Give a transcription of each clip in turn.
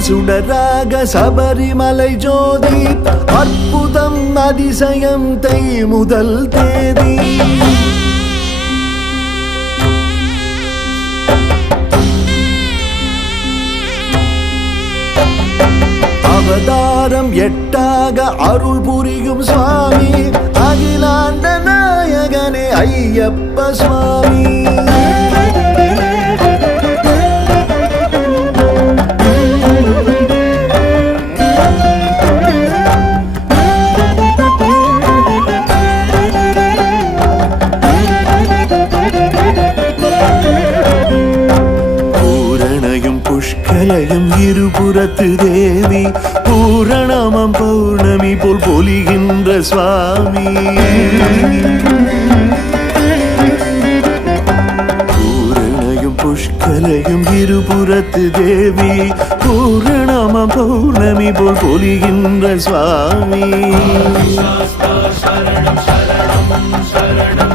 சுடராக சபரிமலை ஜோதி அற்புதம் அதிசயம் தை முதல் தேதி அவதாரம் எட்டாக அருள் புரியும் சுவாமி அகிலாண்ட நாயகனே ஐயப்ப சுவாமி புஷ்கலையும் இருபுறத்து தேவி பூரணமம் பௌர்ணமி போல் பொலிகின்ற சுவாமி பூரணையும் புஷ்கலையும் இருபுறத்து தேவி பூரணமம் பௌர்ணமி போல் பொலிகின்ற சுவாமி சரணம் சரணம் சரணம்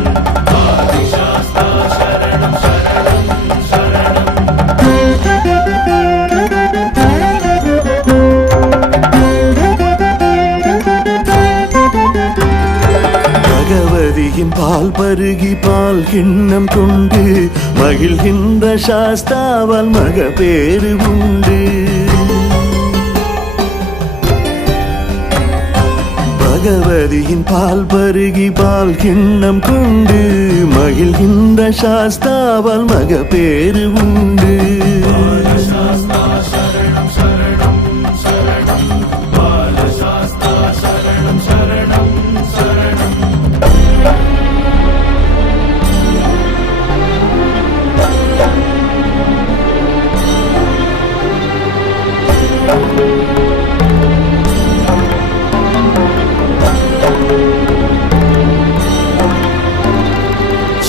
பகவதியின் பால் பருகி பால் கிண்ணம் கொண்டு மகிழ்கின்ற சாஸ்தாவால் மகப்பேறு உண்டு பகவதியின் பால் பருகி பால் கிண்ணம் கொண்டு மகிழ்கின்ற சாஸ்தாவால் மகப்பேறு உண்டு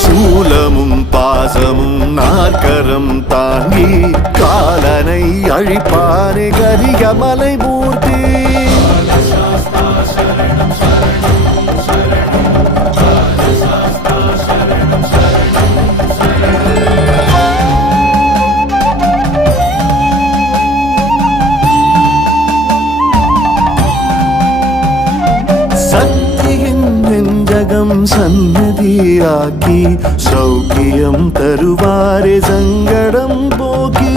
சூலமும் பாசமும் நாற்கரம் தாங்கி காலனை அழிப்பானே கரிகமலை மூர்த்தி சன்னதியாக்கி சௌக்கியம் தருவாரே சங்கடம் போக்கி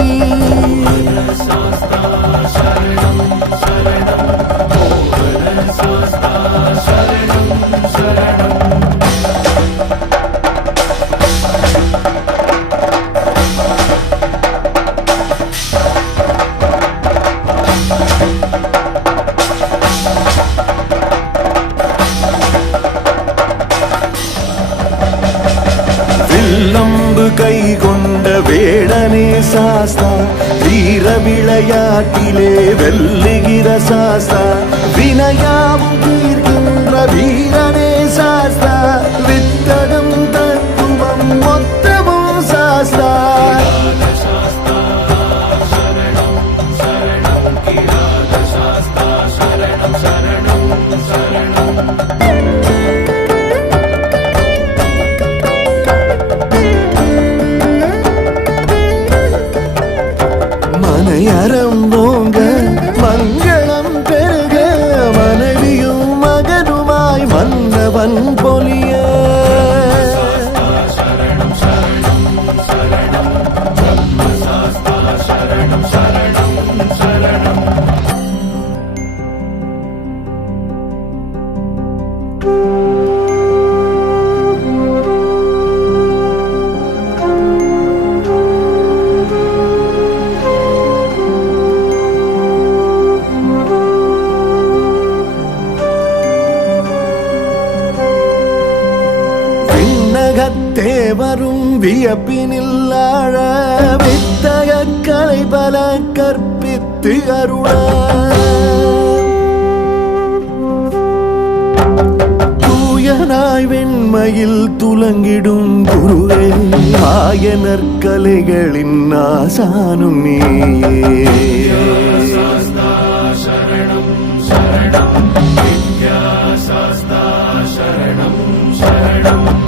வில்லம்பு கை கொண்ட வேடனே சாஸ்தா வீர விளையாட்டிலே வெல்லுகிற சாஸ்தா வினையாவும் தீர்க்கின்ற வீரனே சாஸ்தா வித்தகம் தத்துவம் மொத்தமும் சாஸ்தா மனையறம் போங்க மங்களம் பெருக மனைவியும் மகனுமாய் மன்னவன் பொலிய தேவரும் வியப்பினில் ஆழ வித்தக கலை பல கற்பித்து அருள தூயனாய் வெண்மையில் துலங்கிடும் குருவே ஆயனர் கலைகளின் ஆசானும் நீயே சரணம் சரணம் வித்யா சாஸ்தா சரணம் சரணம்